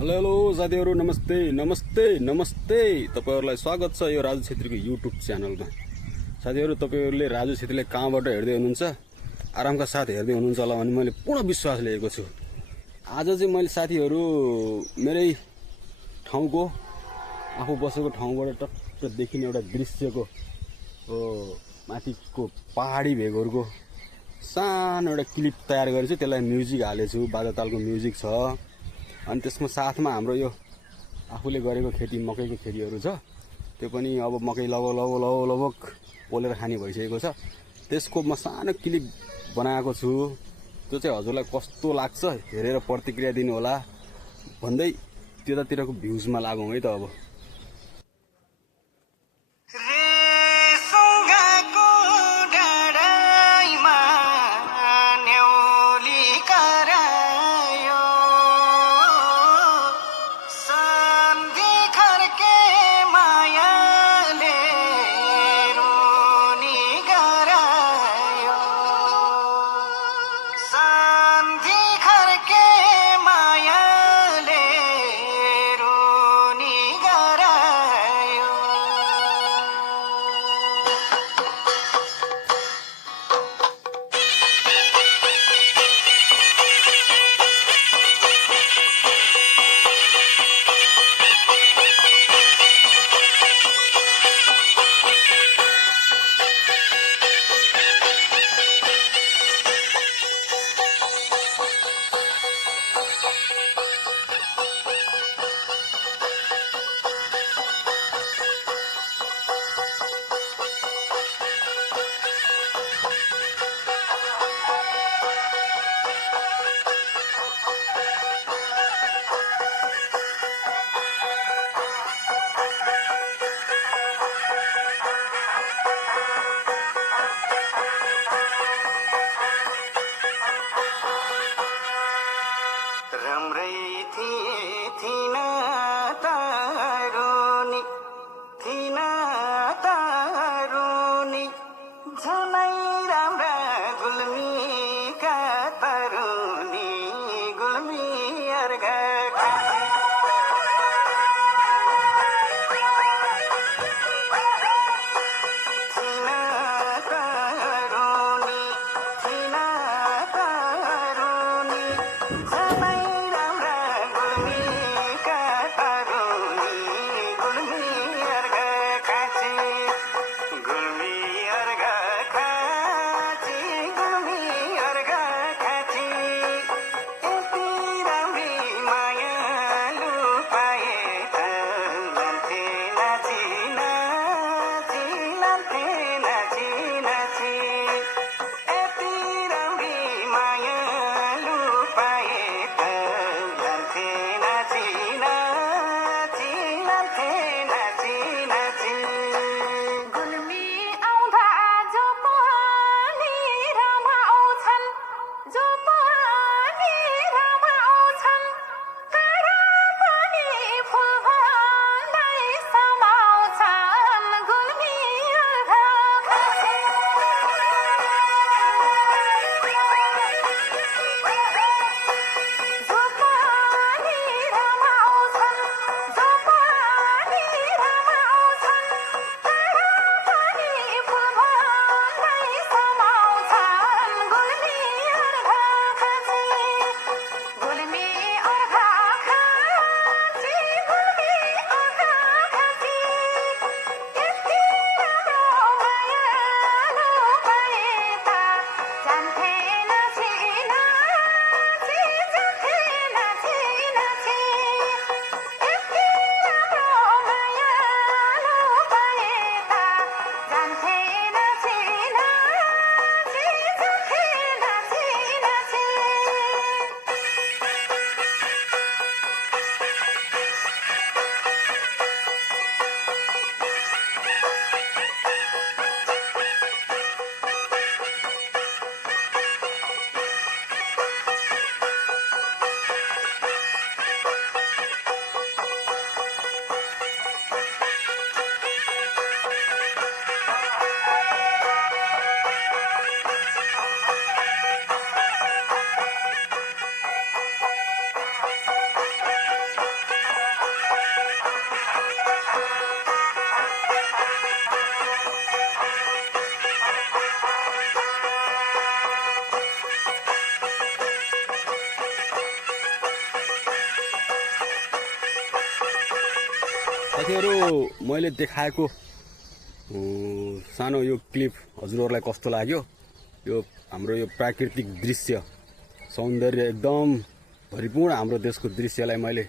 Hello hello साथीहरू, नमस्ते नमस्ते नमस्ते। तपाईँहरूलाई स्वागत छ यो राजु छेत्रीको युट्युब च्यानलमा। साथीहरू, तपाईँहरूले राजु छेत्रीले कहाँबाट हेर्दै हुनुहुन्छ, आरामका साथ हेर्दै हुनुहुन्छ होला भन्ने मैले पूर्ण विश्वास लिएको छु। आज चाहिँ मैले साथीहरू मेरै ठाउँको आफू बसेको ठाउँबाट टक्क देखिने एउटा दृश्यको माथिको पहाडी भेगहरूको सानो एउटा क्लिप तयार गरेछु। त्यसलाई म्युजिक हालेछु, बाजातालको म्युजिक छ। अनि त्यसमा साथमा हाम्रो यो आफूले गरेको खेती, मकैको खेतीहरू छ। त्यो पनि अब मकै लगभग पोलेर खाने भइसकेको छ। त्यसको म सानो क्लिप बनाएको छु। त्यो चाहिँ हजुरलाई कस्तो लाग्छ हेरेर प्रतिक्रिया दिनु होला भन्दै त्यतातिरको भ्युजमा लागौँ है त। अब साथीहरू मैले देखाएको सानो यो क्लिप हजुरहरूलाई कस्तो लाग्यो? यो हाम्रो यो प्राकृतिक दृश्य सौन्दर्य एकदम भरिपूर्ण हाम्रो देशको दृश्यलाई मैले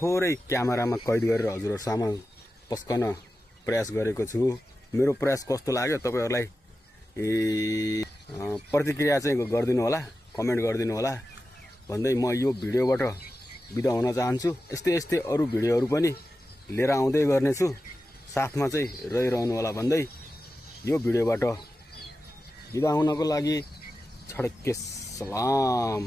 थोरै क्यामेरामा कैद गरेर हजुरहरू सामु पस्कन प्रयास गरेको छु। मेरो प्रयास कस्तो लाग्यो तपाईहरुलाई प्रतिक्रिया चाहिँ गरिदिनु होला, कमेन्ट गरिदिनु होला भन्दै म यो भिडियोबाट बिदा हुन चाहन्छु। यस्तै अरु भिडियोहरू पनि लिएर आउँदै गर्नेछु, साथमा चाहिँ रहिरहनु होला भन्दै यो भिडियोबाट बिदा हुनको लागि छड्के सलाम।